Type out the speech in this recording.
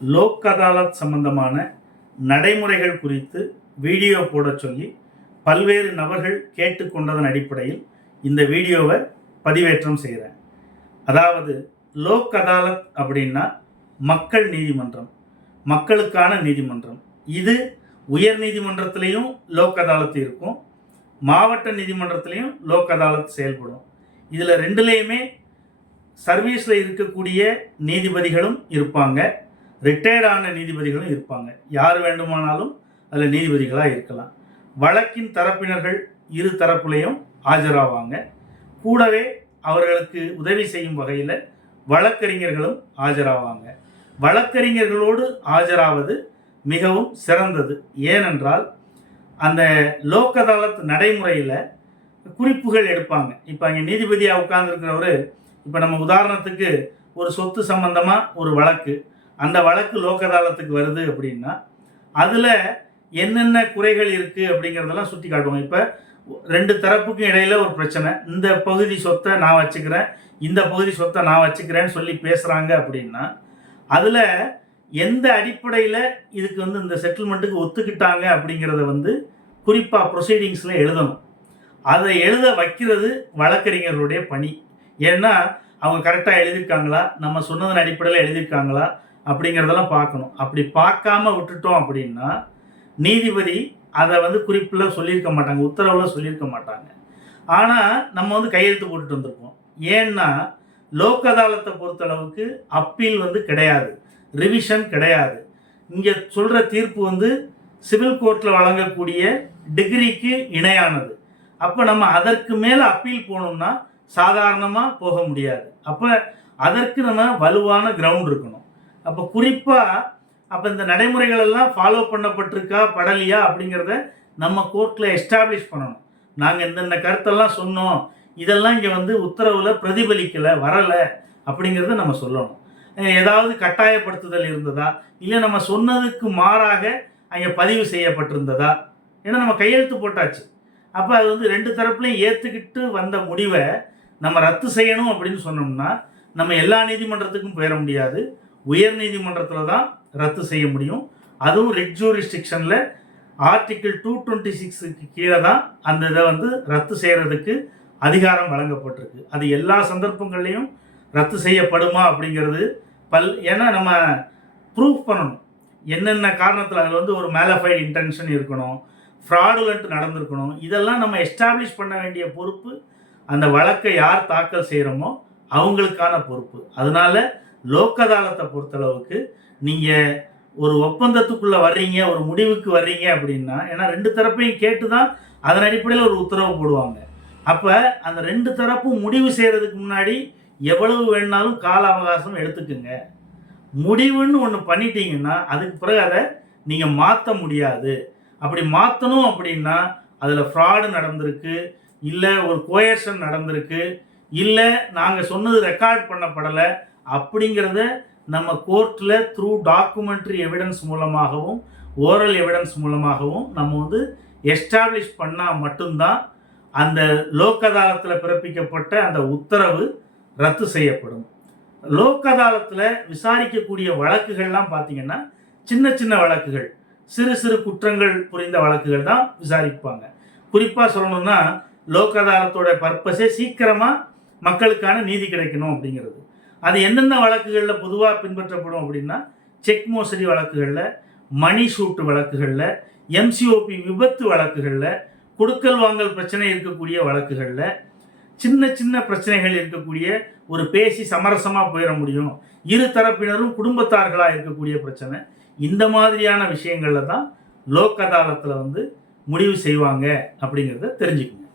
லோக் அதாலத் சம்பந்தமான நடைமுறைகள் குறித்து வீடியோ போட சொல்லி பல்வேறு நபர்கள் கேட்டுக்கொண்டதன் அடிப்படையில் இந்த வீடியோவை பதிவேற்றம் செய்கிறேன். அதாவது லோக் அதாலத் அப்படின்னா மக்கள் நீதிமன்றம் மக்களுக்கான நீதிமன்றம். இது உயர் நீதிமன்றத்திலையும் லோக் அதாலத் இருக்கும் மாவட்ட நீதிமன்றத்திலையும் லோக் அதாலத் செயல்படும். இதில் ரெண்டுலேயுமே சர்வீஸில் இருக்கக்கூடிய நீதிபதிகளும் இருப்பாங்க. ரிட்டையர்டான நீதிபதிகளும் இருப்பாங்க. யார் வேண்டுமானாலும் அதில் நீதிபதிகளாக இருக்கலாம். வழக்கின் தரப்பினர்கள் இரு தரப்புலையும் ஆஜராவாங்க. கூடவே அவர்களுக்கு உதவி செய்யும் வகையில் வழக்கறிஞர்களும் ஆஜராவாங்க. வழக்கறிஞர்களோடு ஆஜராவது மிகவும் சிறந்தது. ஏனென்றால் அந்த லோக் அதாலத் நடைமுறையில் குறிப்புகள் எடுப்பாங்க. இப்போ அங்கே நீதிபதியாக உட்கார்ந்துருக்கிறவர் இப்போ நம்ம உதாரணத்துக்கு ஒரு சொத்து சம்பந்தமாக ஒரு வழக்கு. அந்த வழக்கு லோக் அதாலத்துக்கு வருது அப்படின்னா அதில் என்னென்ன குறைகள் இருக்குது அப்படிங்கிறதெல்லாம் சுட்டி காட்டுவோம் இப்போ ரெண்டு தரப்புக்கும் இடையில ஒரு பிரச்சனை. இந்த பகுதி சொத்தை நான் வச்சுக்கிறேன் இந்த பகுதி சொத்தை நான் வச்சுக்கிறேன்னு சொல்லி பேசுகிறாங்க அப்படின்னா அதில் எந்த அடிப்படையில் இதுக்கு வந்து இந்த செட்டில்மெண்ட்டுக்கு ஒத்துக்கிட்டாங்க அப்படிங்கிறத வந்து குறிப்பாக ப்ரொசீடிங்ஸில் எழுதணும். அதை எழுத வைக்கிறது வழக்கறிஞர்களுடைய பணி. ஏன்னா அவங்க கரெக்டாக எழுதியிருக்காங்களா? நம்ம சொன்னதன் அடிப்படையில் எழுதியிருக்காங்களா? அப்படிங்கிறதெல்லாம் பார்க்கணும். அப்படி பார்க்காம விட்டுட்டோம் அப்படின்னா நீதிபதி அதை வந்து குறிப்பில் சொல்லியிருக்க மாட்டாங்க உத்தரவில் சொல்லியிருக்க மாட்டாங்க. ஆனால் நம்ம வந்து கையெழுத்து போட்டுட்டு வந்திருப்போம். ஏன்னா லோக் அதாலத்தை பொறுத்தளவுக்கு அப்பீல் வந்து கிடையாது ரிவிஷன் கிடையாது. இங்கே சொல்கிற தீர்ப்பு வந்து சிவில் கோர்ட்டில் வழங்கக்கூடிய டிகிரிக்கு இணையானது. அப்போ நம்ம அதற்கு மேலே அப்பீல் போகணும்னா சாதாரணமாக போக முடியாது. அப்போ அதற்கு நம்ம வலுவான கிரவுண்ட் இருக்கணும். அப்போ குறிப்பாக அப்போ இந்த நடைமுறைகள் எல்லாம் ஃபாலோ பண்ணப்பட்டிருக்கா படலையா அப்படிங்கிறத நம்ம கோர்ட்டில் எஸ்டாப்ளிஷ் பண்ணணும். நாங்கள் இந்தந்த கருத்தெல்லாம் சொன்னோம். இதெல்லாம் இங்கே வந்து உத்தரவில் பிரதிபலிக்கலை வரலை அப்படிங்கிறத நம்ம சொல்லணும். ஏதாவது கட்டாயப்படுத்துதல் இருந்ததா? இல்லை நம்ம சொன்னதுக்கு மாறாக அங்கே பதிவு செய்யப்பட்டிருந்ததா? ஏன்னா நம்ம கையெழுத்து போட்டாச்சு. அப்போ அது வந்து ரெண்டு தரப்புலையும் ஏற்றுக்கிட்டு வந்த முடிவை நம்ம ரத்து செய்யணும் அப்படின்னு சொன்னோம்னா நம்ம எல்லா நீதிமன்றத்துக்கும் போயிட முடியாது. உயர் நீதிமன்றத்தில் தான் ரத்து செய்ய முடியும். அதுவும் ரெட் ஜூரிஸ்டிக்ஷனில் ஆர்டிக்கிள் டூ டுவெண்ட்டி சிக்ஸுக்கு கீழே தான் அந்த இதை வந்து ரத்து செய்கிறதுக்கு அதிகாரம் வழங்கப்பட்டிருக்கு. அது எல்லா சந்தர்ப்பங்கள்லையும் ரத்து செய்யப்படுமா அப்படிங்கிறது பல் ஏன்னா நம்ம ப்ரூஃப் பண்ணணும். என்னென்ன காரணத்தில் அதில் வந்து ஒரு மேலஃபைட் இன்டென்ஷன் இருக்கணும் ஃப்ராடுலண்ட் நடந்திருக்கணும் இதெல்லாம் நம்ம எஸ்டாப்ளிஷ் பண்ண வேண்டிய பொறுப்பு அந்த வழக்கை யார் தாக்கல் செய்கிறோமோ அவங்களுக்கான பொறுப்பு. அதனால லோக்கதாளத்தை பொறுத்தளவுக்கு நீங்கள் ஒரு ஒப்பந்தத்துக்குள்ளே வர்றீங்க ஒரு முடிவுக்கு வர்றீங்க அப்படின்னா ஏன்னா ரெண்டு தரப்பையும் கேட்டு தான் அதன் அடிப்படையில் ஒரு உத்தரவு போடுவாங்க. அப்போ அந்த ரெண்டு தரப்பும் முடிவு செய்கிறதுக்கு முன்னாடி எவ்வளவு வேணாலும் கால அவகாசம் எடுத்துக்குங்க. முடிவுன்னு ஒன்று பண்ணிட்டீங்கன்னா அதுக்கு பிறகு அதை நீங்கள் மாற்ற முடியாது. அப்படி மாற்றணும் அப்படின்னா அதில் ஃப்ராடு நடந்திருக்கு இல்லை ஒரு கோயர்ஷன் நடந்திருக்கு இல்லை நாங்கள் சொன்னது ரெக்கார்ட் பண்ணப்படலை அப்படிங்கிறத நம்ம கோர்ட்டில் த்ரூ டாக்குமெண்ட்ரி எவிடன்ஸ் மூலமாகவும் ஓரல் எவிடன்ஸ் மூலமாகவும் நம்ம வந்து எஸ்டாப்ளிஷ் பண்ணால் மட்டும்தான் அந்த லோக் அதாலத்தில் பிறப்பிக்கப்பட்ட அந்த உத்தரவு ரத்து செய்யப்படும். லோக் அதாலத்தில் விசாரிக்கக்கூடிய வழக்குகள்லாம் பார்த்தீங்கன்னா சின்ன சின்ன வழக்குகள் சிறு சிறு குற்றங்கள் புரிந்த வழக்குகள் தான் விசாரிப்பாங்க. குறிப்பாக சொல்லணும்னா லோக் அதாலத்தோட பர்பஸே சீக்கிரமாக மக்களுக்கான நீதி கிடைக்கணும் அப்படிங்கிறது. அது எந்தெந்த வழக்குகளில் பொதுவாக பின்பற்றப்படும் அப்படின்னா செக் மோசடி வழக்குகளில் மணி சூட்டு வழக்குகளில் எம்சிஓபி விபத்து வழக்குகளில் கொடுக்கல் வாங்கல் பிரச்சனை இருக்கக்கூடிய வழக்குகளில் சின்ன சின்ன பிரச்சனைகள் இருக்கக்கூடிய ஒரு பேசி சமரசமாக போயிட முடியும். இரு தரப்பினரும் குடும்பத்தார்களாக இருக்கக்கூடிய பிரச்சனை. இந்த மாதிரியான விஷயங்களில் தான் லோக் அதாலத்தில் வந்து முடிவு செய்வாங்க அப்படிங்கிறத தெரிஞ்சுக்கணும்